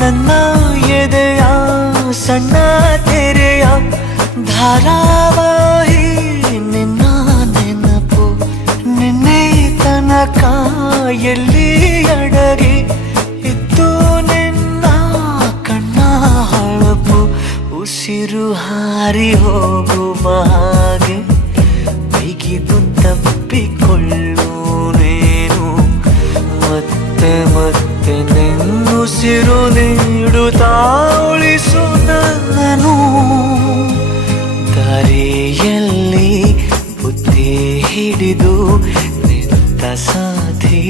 ನನ್ನ ಎದೆಯ ಸಣ್ಣ ತೆರೆಯ ಧಾರಾವಾಹಿ ನಿನ್ನ ನೆನಪು ನಿನ್ನೆ ತನಕ ಎಲ್ಲಿ ಅಡಗಿ ಇತ್ತು ನಿನ್ನ ಕಣ್ಣ ಹೊಳಪು ಉಸಿರು ಹಾರಿ ಹೋಗುವ ಹಾಗೆ ಬಿಗಿದು ತಪ್ಪಿಕೊಳ್ಳು ನೀನು ಮತ್ತೆ ಮತ್ತೆ ನಿನ್ನುಸಿರು ನೀಡುತ್ತಾ ಉಳಿಸು ನನ್ನನು ದಾರಿಯಲ್ಲಿ ಬುದ್ಧಿ ಹಿಡಿದು ನಿಂತ ಸಾಧಿ